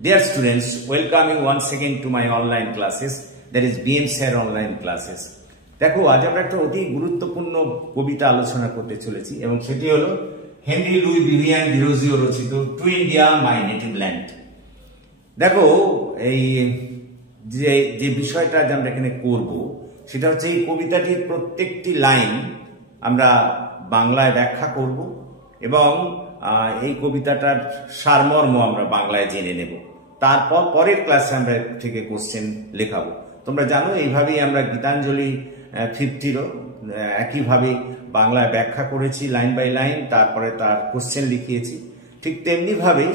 Dear students, welcoming once again to my online classes, that is BM Sir online classes. দেখো আজ আমরা একটা অতি গুরুত্বপূর্ণ কবিতা আলোচনা করতে চলেছি এবং সেটি হলো হেনরি লুই ভিভিয়ান ডিরোজিও রচিত to India my native land. দেখো এই যে বিষয়টা আমরা এখানে করব সেটা হচ্ছে এই কবিতাটির প্রত্যেকটি লাইন আমরা বাংলায় ব্যাখ্যা করব এবং এই কবিতাটার সারমর্ম আমরা বাংলায় জেনে নেব। তারপর পরের ক্লাসে আমরা থেকে কোশ্চেন লেখাবো। তোমরা জানো এইভাবেই আমরা গীতাঞ্জলি 50-ও একইভাবে বাংলায় ব্যাখ্যা করেছি লাইন বাই লাইন, তারপরে তার কোশ্চেন লিখিয়েছি। ঠিক তেমনিভাবেই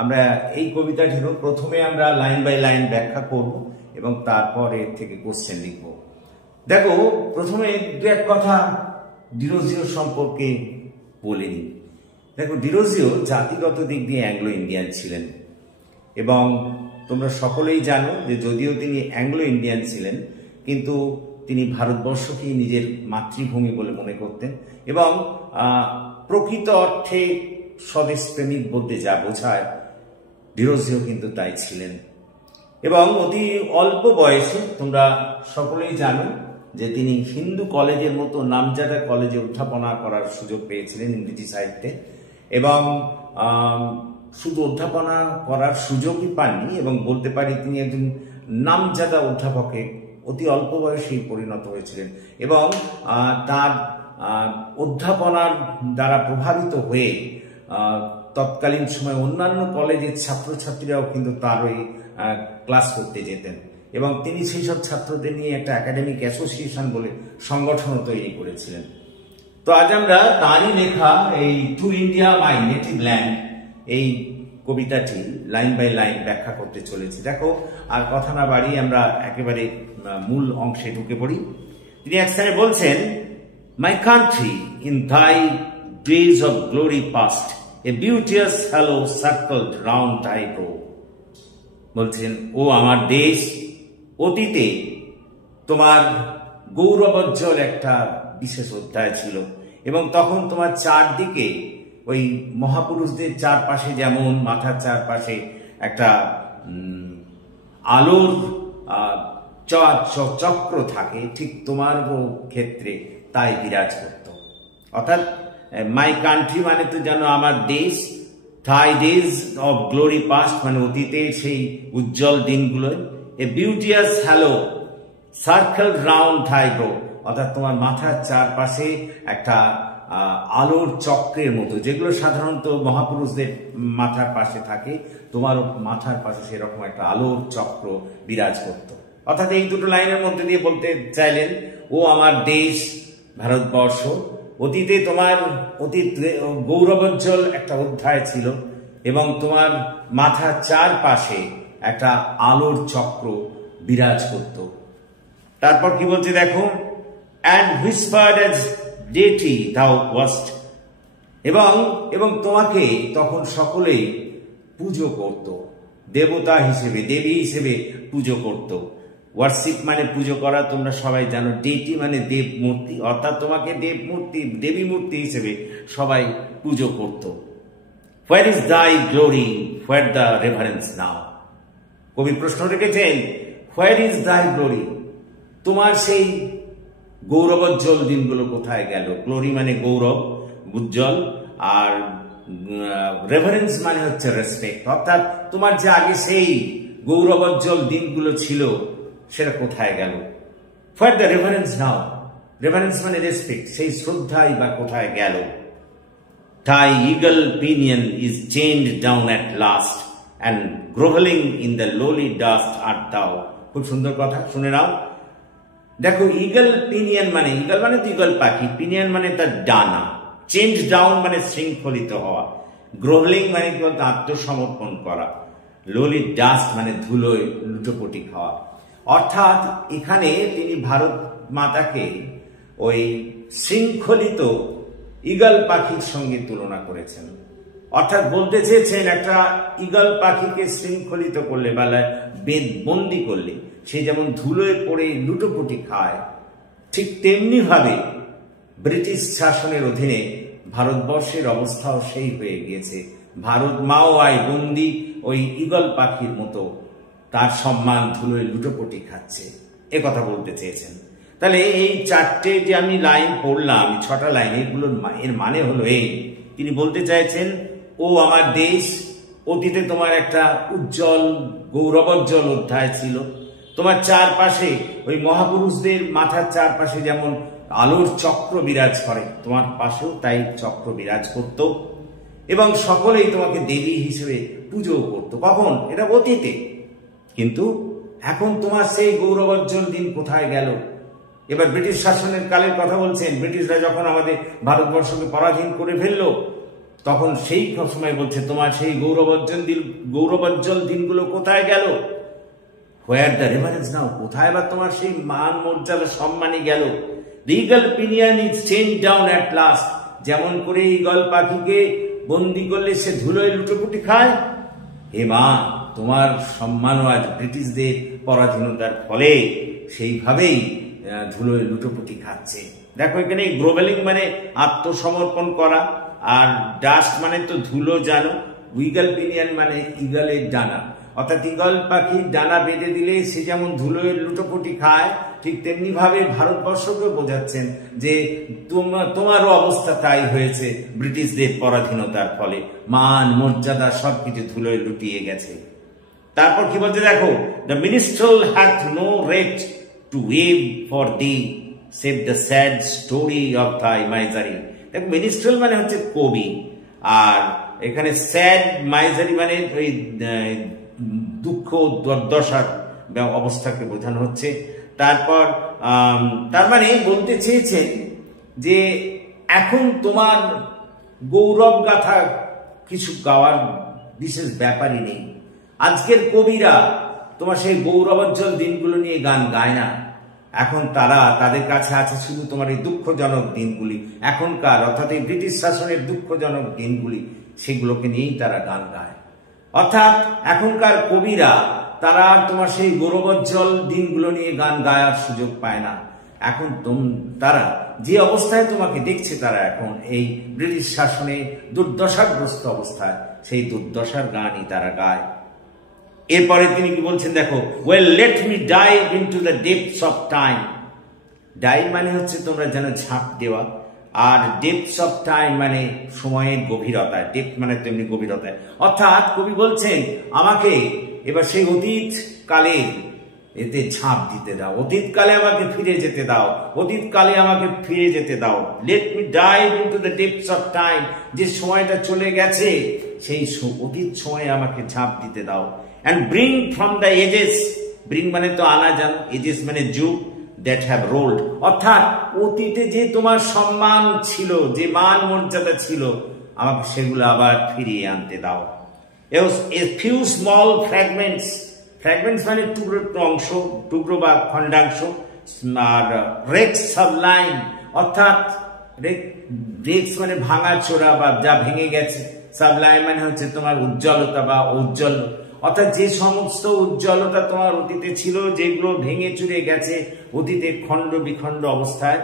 আমরা এই কবিতাটিরও প্রথমে আমরা লাইন বাই লাইন ব্যাখ্যা করব এবং তারপর এর থেকে কোশ্চেন লিখব। দেখো প্রথমে দু এক কথা ডিরোজিও সম্পর্কে বলে নিই। দেখো ডিরোজিও জাতিগত দিক দিয়ে অ্যাংলো ইন্ডিয়ান ছিলেন এবং তোমরা সকলেই জানো যে যদিও তিনি অ্যাংলো ইন্ডিয়ান ছিলেন কিন্তু তিনি ভারতবর্ষকেই নিজের মাতৃভূমি বলে মনে করতেন এবং প্রকৃত অর্থে স্বদেশপ্রেমিক বলতে যা বোঝায় ডিরোজিও কিন্তু তাই ছিলেন। এবং অতি অল্প বয়সে তোমরা সকলেই জানো যে তিনি হিন্দু কলেজের মতো নামজাদা কলেজে অধ্যাপনা করার সুযোগ পেয়েছিলেন ইংরেজি সাহিত্যে এবং শুধু অধ্যাপনা করার সুযোগই পাননি এবং বলতে পারি তিনি একজন নামজাদা অধ্যাপকে অতি অল্প বয়সেই পরিণত হয়েছিলেন এবং তার অধ্যাপনার দ্বারা প্রভাবিত হয়ে তৎকালীন সময় অন্যান্য কলেজের ছাত্রছাত্রীরাও কিন্তু তার ওই ক্লাস করতে যেতেন এবং তিনি সেই সব ছাত্রদের নিয়ে একটা একাডেমিক অ্যাসোসিয়েশন বলে সংগঠনও তৈরি করেছিলেন। তো আজ আমরা তারই লেখা এই to India my native land এই কবিতাটি লাইন বাই লাইন ব্যাখ্যা করতে চলেছি। দেখো আর কথা না বাড়িয়ে আমরা একেবারে মূল অংশে ঢুকে পড়ি। তিনি এক স্থানে বলছেন, my country in thy days of glory past a beauteous halo circled round thy brow. বলছেন ও আমার দেশ, অতীতে তোমার গৌরবোজ্জ্বল একটা বিশেষ অধ্যায় ছিল এবং তখন তোমার চারদিকে ওই মহাপুরুষদের চারপাশে যেমন মাথার চারপাশে একটা আলোর চক্র থাকে, ঠিক তোমার ক্ষেত্রে তাই বিরাজ করত। অর্থাৎ মাই কান্ট্রি মানে তো জানো আমার দেশ, থাই ডেজ অফ গ্লোরি পাস্ট মানে অতীতের সেই উজ্জ্বল দিনগুলো, এ beauteous hello circle round thy bro অর্থাৎ তোমার মাথার চারপাশে একটা আলোর চক্রের মতো, যেগুলো সাধারণত মহাপুরুষদের মাথার পাশে থাকে, তোমার মাথার পাশে সেরকম একটা আলোর চক্র বিরাজ করত। অর্থাৎ এই দুটো লাইনের মধ্যে দিয়ে বলতে চাইলেন ও আমার দেশ ভারতবর্ষ, অতীতে তোমার অতীত গৌরবোজ্জ্বল একটা অধ্যায় ছিল এবং তোমার মাথার চারপাশে একটা আলোর চক্র বিরাজ করত। তারপর কি বলছে দেখো, and whispered as deity thou wast এবং তোমাকে তখন সকলেই পুজো করত, দেবতা হিসেবে দেবী হিসেবে পুজো করত। ওয়ার্শিপ মানে পুজো করা, তোমরা সবাই জানো। ডেটি মানে দেব মূর্তি, অর্থাৎ তোমাকে দেবী মূর্তি হিসেবে সবাই পুজো করত। হোয়ার ইজ দাই গ্লোরি, হোয়ার দ্য রেভারেন্স নাও। কবি প্রশ্ন রেখেছেন হোয়ার ইজ দাই গ্লোরি, তোমার সেই গৌরবোজ্জ্বল দিনগুলো কোথায় গেল। গ্লোরি মানে গৌরব উজ্জ্বল আর রেভারেন্স মানে হচ্ছে রেসপেক্ট, অর্থাৎ তোমার যে আগে সেই গৌরবোজ্জ্বল দিনগুলো ছিল সেটা কোথায় গেল। For the reverence now, reverence মানে রেসপেক্ট, সেই শ্রদ্ধাই বা কোথায় গেল। Thy eagle pinion is chained down at last and grovelling in the lowly dust art thou. খুব সুন্দর কথা, শুনে নাও। দেখো ইগল পিনিয়ন মানে, ইগল মানে তো ইগল পাখি, পিনিয়ন মানে তার ডানা, চেঞ্জ ডাউন মানে শৃঙ্খলিত হওয়া, গ্রোভলিং মানে কি বলতো আত্মসমর্পণ করা, লোলি ডাস্ট মানে ধুলোয় লুটোপুটি খাওয়া। অর্থাৎ এখানে তিনি ভারত মাতাকে ওই শৃঙ্খলিত ইগল পাখির সঙ্গে তুলনা করেছেন। অর্থাৎ বলতে চেয়েছেন একটা ইগল পাখিকে শৃঙ্খলিত করলে বেলায় বন্দি করলে সে যেমন ধুলোয় পড়ে লুটোপুটি খায়, ঠিক তেমনি ভাবে ব্রিটিশ শাসনের অধীনে ভারতবর্ষের অবস্থাও সেই হয়ে গিয়েছে। ভারত মাও আই বন্দি ওই ঈগল পাখির মতো তার সম্মান ধুলোয় লুটোপুটি খাচ্ছে, এ কথা বলতে চেয়েছেন। তাহলে এই চারটে যে আমি লাইন পড়লাম, 6টা লাইন, এর মানে হলো এই, তিনি বলতে চাইছেন ও আমার দেশ, অতীতে তোমার একটা উজ্জ্বল গৌরবোজ্জ্বল অধ্যায় ছিল, তোমার চারপাশে ওই মহাপুরুষদের মাথার চারপাশে যেমন আলোর চক্র বিরাজ করে, তোমার পাশেও তাই চক্র বিরাজ করত, এবং সকলেই তোমাকে দেবী হিসেবে পুজো করত। কখন? এটা অতীতে। কিন্তু এখন তোমার সেই গৌরবোজ্জ্বল দিন কোথায় গেল? এবার ব্রিটিশ শাসনের কালের কথা বলছেন। ব্রিটিশরা যখন আমাদের ভারতবর্ষকে পরাধীন করে ফেললো, তখন সেই সময় বলছে তোমার সেই গৌরবোজ্জ্বল দিনগুলো কোথায় গেল? হোয়ার দ্য রেফারেন্স নাও? কোথায় বা তোমার সেই মান মর্যাদা সম্মানই গেল? The eagle pinion is change down at last. যেমন করে ঈগল পাখিকে বন্দি করলে সে ধুলোয় লুটোপুটি খায়, হে মা, তোমার সম্মানও আজ ব্রিটিশদের পরাধীনতার ফলে সেইভাবেই ধুলোয় লুটোপুটি খাচ্ছে। দেখো এখানে গ্লোবেলিং মানে আত্মসমর্পণ করা, আর ডাস্ট মানে তো ধুলো, জানো। ঈগল পিনিয়ন মানে ঈগলের ডানা, অর্থাৎ ঈগল পাখির ডানা বেঁধে দিলে সে যেমন ধুলোয় লুটোপুটি খায়, ঠিক তেমনি ভাবে ভারতবর্ষকে বোঝাচ্ছেন যে তোমারও অবস্থা তাই হয়েছে ব্রিটিশদের পরাধীনতার ফলে, মান মর্যাদা সবকিছু ধুলোয় লুটিয়ে গেছে। তারপর কি বলছে দেখো, the minstrel hath no wreath to weave for thee save the sad story of thy misery. দেখো মিনিস্ট্রেল মানে হচ্ছে কবি, আর এখানে স্যাড মাইজারি মানে ওই দুঃখ দুর্দশার অবস্থাকে বোঝানো হচ্ছে। তারপর তার মানে বলতে চেয়েছেন যে এখন তোমার গৌরব গাথা কিছু গাওয়ার বিশেষ ব্যাপারই নেই। আজকের কবিরা তোমার সেই গৌরবোজ্জ্বল দিনগুলো নিয়ে গান গায় না। এখন তাদের কাছে আছে শুধু তোমার এই দুঃখজনক দিনগুলি, এখনকার অর্থাৎ এই ব্রিটিশ শাসনের দুঃখজনক দিনগুলি, সেগুলোকে নিয়েই তারা গান গায়। অর্থাৎ এখনকার কবিরা তারা তোমার সেই গৌরবোজ্জ্বল দিনগুলো নিয়ে গান গায়ার সুযোগ পায় না। এখন তারা যে অবস্থায় তোমাকে দেখছে, তারা এখন এই ব্রিটিশ শাসনে দুর্দশাগ্রস্ত অবস্থায়, সেই দুর্দশার গানই তারা গায়। এরপরে তিনি কি বলছেন দেখো, well let me dive into the depths of time. Dive মানে হচ্ছে তোমরা যেন ঝাঁপ দেওয়া, আর ডেপথস অফ টাইম মানে সময়ের গভীরতায়, ডেপথ মানে তেমনি গভীরতায়। অর্থাৎ কবি বলছেন আমাকে এবার সেই অতীত কালে এতে ঝাঁপ দিতে দাও, অতীতকালে আমাকে ফিরে যেতে দাও, অতীতকালে আমাকে ফিরে যেতে দাও। Let me dive into the depths of time, যে সময়টা চলে গেছে সেই অতীত সময়ে আমাকে ঝাঁপ দিতে দাও। And bring from the ages, bring মানে তো আনা যান, ages মানে যুগ, that have rolled, অর্থাৎ অতীতে যে তোমার সম্মান ছিল, যে মান মর্যাদা ছিল, আমাকে সেগুলো আবার ফিরিয়ে আনতে দাও। A few small fragments, fragments মানে অংশ, টুকরো বা খণ্ডাংশ, আর wrecks sublime, অর্থাৎ wrecks মানে ভাঙা চোরা বা যা ভেঙে গেছে, sublime মানে হচ্ছে তোমার উজ্জ্বলতা বা উজ্জ্বল, অর্থাৎ যে সমস্ত উজ্জ্বলতা তোমার অতীতে ছিল, যেগুলো ভেঙে চুরে গেছে অতীতে খণ্ড বিখণ্ড অবস্থায়,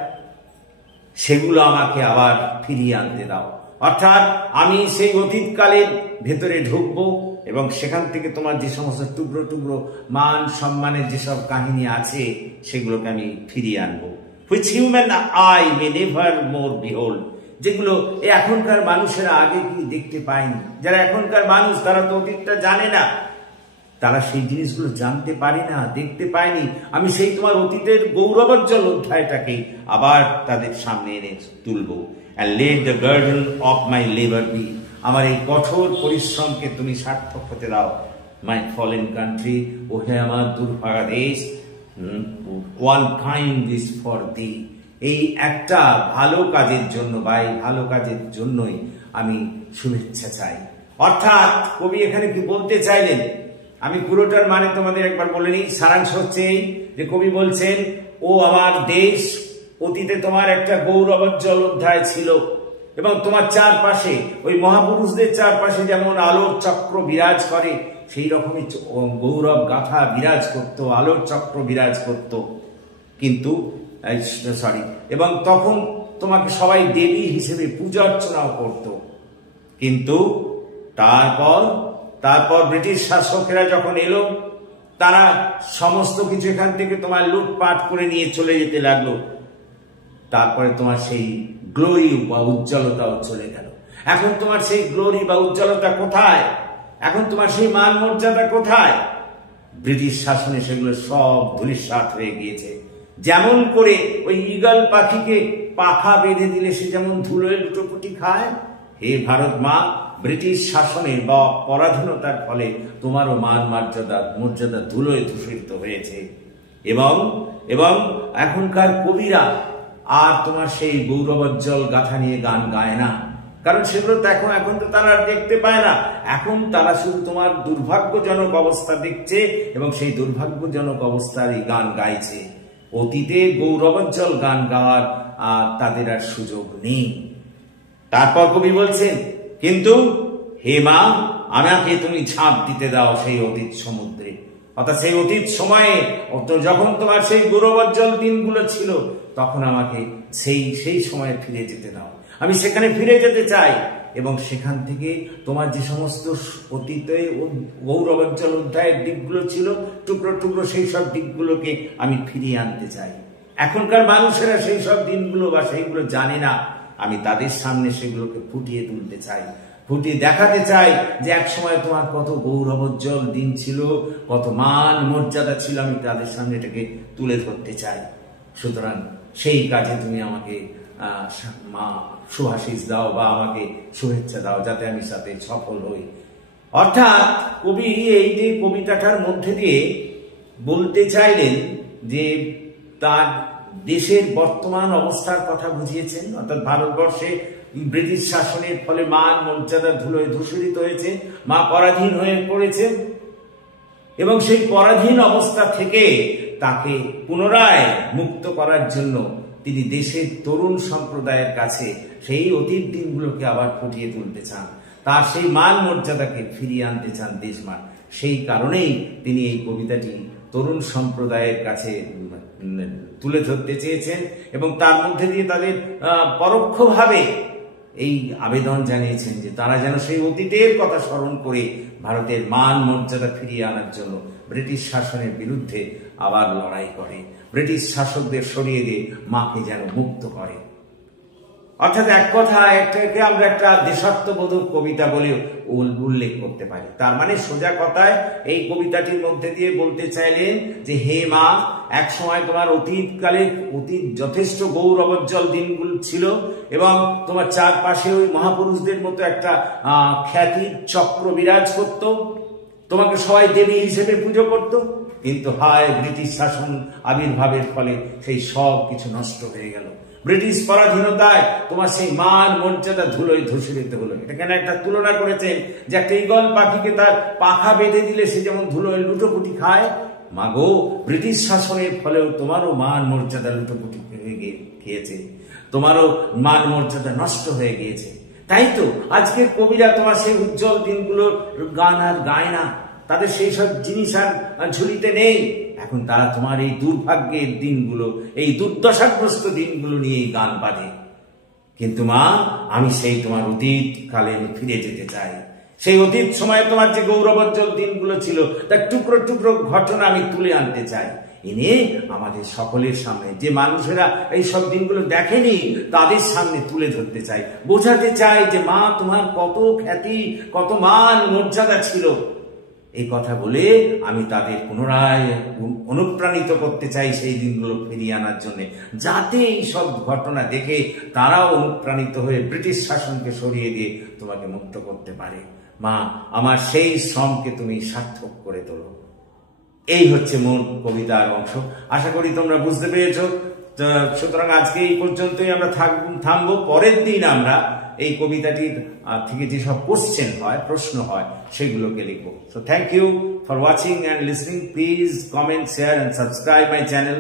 সেগুলো আমাকে আবার ফিরিয়ে আনতে দাও। অর্থাৎ আমি সেই অতীতকালের ভেতরে ঢুকবো এবং সেখান থেকে তোমার যে সমস্ত টুকরো টুকরো মান সম্মানের যেসব কাহিনী আছে সেগুলোকে আমি ফিরিয়ে আনবো। Which human I may never more behold, যেগুলো এখনকার মানুষেরা আগে কি দেখতে পায়নি। যারা এখনকার মানুষ তারা তো অতীতটা জানে না, তারা সেই জিনিসগুলো জানতে পারে না, দেখতে পায়নি। আমি সেই তোমার অতীতের গৌরবোজ্জ্বল অধ্যায়টাকে আবার তাদের সামনে এনে তুলবো। And let the burden of my labor be, আমার এই কঠোর পরিশ্রমকে তুমি সার্থক হতে দাও। My fallen country, ও হে আমার দুর্ভাগা দেশ, one kind is for thee, এই একটা ভালো কাজের জন্য বা এই ভালো কাজের জন্যই আমি শুভেচ্ছা চাই। অর্থাৎ কবি এখানে কি বলতে চাইলেন, আমি পুরোটার মানে তোমাদের একবার বলে নিই। সারাংশ হচ্ছে এই যে কবি বলছেন, ও আমার দেশ, অতীতে তোমার একটা গৌরবোজ্জ্বল অধ্যায় ছিল এবং তোমার চারপাশে ওই মহাপুরুষদের চারপাশে যেমন আলোর চক্র বিরাজ করে, সেই রকমই গৌরব গাথা বিরাজ করত, আলোর চক্র বিরাজ করত। কিন্তু এবং তখন তোমাকে সবাই দেবী হিসেবে পূজা অর্চনাও করত। কিন্তু তারপর ব্রিটিশ শাসকেরা যখন এলো, তারা সমস্ত কিছু এখান থেকে তোমার লুটপাট করে নিয়ে চলে যেতে লাগলো। তারপরে তোমার সেই গ্লোরি বা উজ্জ্বলতাও চলে গেল। এখন তোমার সেই গ্লোরি বা উজ্জ্বলতা কোথায়? এখন তোমার সেই মান মর্যাদা কোথায়? ব্রিটিশ শাসনে সেগুলো সব ধূলিসাৎ হয়ে গিয়েছে। যেমন করে ওই ঈগল পাখিকে পাখা বেঁধে দিলে সে যেমন ধুলোয় লুটোপুটি খায়, হে ভারত মা, ব্রিটিশ শাসনে বা পরাধীনতার ফলে তোমারও মান মর্যাদা ধুলোয় দূষিত হয়েছে। এবং এখনকার কবিরা আর তোমার সেই গৌরবোজ্জ্বল গাথা নিয়ে গান গায় না, কারণ সেগুলো তো এখন তো তারা দেখতে পায় না। এখন তারা শুধু তোমার দুর্ভাগ্যজনক অবস্থা দেখছে এবং সেই দুর্ভাগ্যজনক অবস্থার এই গান গাইছে। অতীতে গৌরবোজ্জ্বল গান গাওয়ার তাদের আর সুযোগ নেই। তারপর কবি বলছেন, কিন্তু হে মা, আমাকে তুমি ঝাঁপ দিতে দাও সেই অতীত সমুদ্রে। অর্থাৎ সেই অতীত সময়ে যখন তোমার সেই গৌরবোজ্জ্বল দিনগুলো ছিল, তখন আমাকে সেই সময়ে ফিরে যেতে দাও। আমি সেখানে ফিরে যেতে চাই এবং সেখান থেকে তোমার যে সমস্ত অতীতে গৌরবোজ্জ্বল অধ্যায়ের দিকগুলো ছিল, টুকরো টুকরো সেই সব দিকগুলোকে আমি ফিরিয়ে আনতে চাই। এখনকার মানুষেরা সেই সব দিনগুলো বা সেইগুলো জানে না। আমি তাদের সামনে সেগুলোকে ফুটিয়ে তুলতে চাই, ফুটিয়ে দেখাতে চাই যে এক সময় তোমার কত গৌরবোজ্জ্বল দিন ছিল, কত মান মর্যাদা ছিল। আমি তাদের সামনে এটাকে তুলে ধরতে চাই। সুতরাং সেই কাজে তুমি আমাকে মা শুভাশিস দাও বা আমাকে শুভেচ্ছা দাও, যাতে আমি সাথে সফল হই। অর্থাৎ কবি এই যে কবিতাটার মধ্যে দিয়ে বলতে চাইলেন যে তার দেশের বর্তমান অবস্থার কথা বুঝিয়েছেন। অর্থাৎ ভারতবর্ষে ব্রিটিশ শাসনের ফলে মান মর্যাদা ধুলোয় ধূসরিত হয়েছে, মা পরাধীন হয়ে পড়েছে এবং সেই পরাধীন অবস্থা থেকে তাকে পুনরায় মুক্ত করার জন্য তিনি দেশের তরুণ সম্প্রদায়ের কাছে সেই অতীত দিনগুলোকে আবার ফুটিয়ে তুলতে চান, তার সেই মান মর্যাদাকে ফিরিয়ে আনতে চান দেশমান। সেই কারণেই তিনি এই কবিতাটি তরুণ সম্প্রদায়ের কাছে তুলে ধরতে চেয়েছেন এবং তার মধ্যে দিয়ে তাদের পরোক্ষভাবে এই আবেদন জানিয়েছেন যে তারা যেন সেই অতীতের কথা স্মরণ করে ভারতের মান মর্যাদা ফিরিয়ে আনার জন্য ব্রিটিশ শাসনের বিরুদ্ধে আবার লড়াই করে, ব্রিটিশ শাসকদের সরিয়ে দিয়ে মাকে যেন মুক্ত করে। অর্থাৎ এক কথা এটাকে আমরা একটা দেশাত্মবোধক কবিতা বলে উল্লেখ করতে পারি। তার মানে সোজা কথায় এই কবিতাটির মধ্যে দিয়ে বলতে চাইলেন যে হে মা, এক সময় তোমার অতীত যথেষ্ট গৌরবোজ্জ্বল দিনগুলো ছিল এবং তোমার চারপাশে ওই মহাপুরুষদের মতো একটা খ্যাতির চক্র বিরাজ করত, তোমাকে সবাই দেবী হিসেবে পুজো করত। কিন্তু হায়, ব্রিটিশ শাসন আবির্ভাবের ফলে সেই সব কিছু নষ্ট হয়ে গেল। ব্রিটিশ পরাধীনতায় তোমার সেই মান মর্যাদা ধুলোয় ধূসরিত হলো। এখানে একটা তুলনা করেছেন যে একটা ঈগল পাখিকে তার পাখা বেঁধে দিলে সে যেমন ধুলোয় লুটোপুটি খায়, মাগো, ব্রিটিশ শাসনের ফলেও তোমারও মান মর্যাদা লুটোপুটি খেয়েছে, তোমারও মান মর্যাদা নষ্ট হয়ে গিয়েছে। তাই তো আজকের কবিরা তোমার সেই উজ্জ্বল দিনগুলোর গান আর গায় না, তাদের সেই সব জিনিস আর ঝুলিতে নেই। এখন তারা তোমার এই দুর্ভাগ্যের দিনগুলো, এই দুর্দশাগ্রস্ত দিনগুলো নিয়ে গান বাঁধে। কিন্তু মা, আমি সেই তোমার অতীত কালে ফিরে যেতে চাই। সেই অতীত সময়ে তোমার যে গৌরবোজ্জ্বল দিনগুলো ছিল তার টুকরো টুকরো ঘটনা আমি তুলে আনতে চাই, এনে আমাদের সকলের সামনে, যে মানুষেরা এই সব দিনগুলো দেখেনি তাদের সামনে তুলে ধরতে চাই, বোঝাতে চাই যে মা তোমার কত খ্যাতি, কত মান মর্যাদা ছিল। এই কথা বলে আমি তাদের পুনরায় অনুপ্রাণিত করতে চাই সেই দিনগুলো ফিরিয়ে আনার জন্য, যাতে এই সব ঘটনা দেখে তারাও অনুপ্রাণিত হয়ে ব্রিটিশ শাসনকে সরিয়ে দিয়ে তোমাকে মুক্ত করতে পারে। মা, আমার সেই শ্রমকে তুমি সার্থক করে তোলো। এই হচ্ছে মূল কবিতার অংশ। আশা করি তোমরা বুঝতে পেরেছ। সুতরাং আজকে এই পর্যন্তই আমরা থামবো। পরের দিন আমরা এই কবিতাটির থেকে যেসব কোশ্চেন হয়, প্রশ্ন হয়, সেগুলোকে লিখবো। So thank you for watching and listening. Please comment, share and subscribe my channel.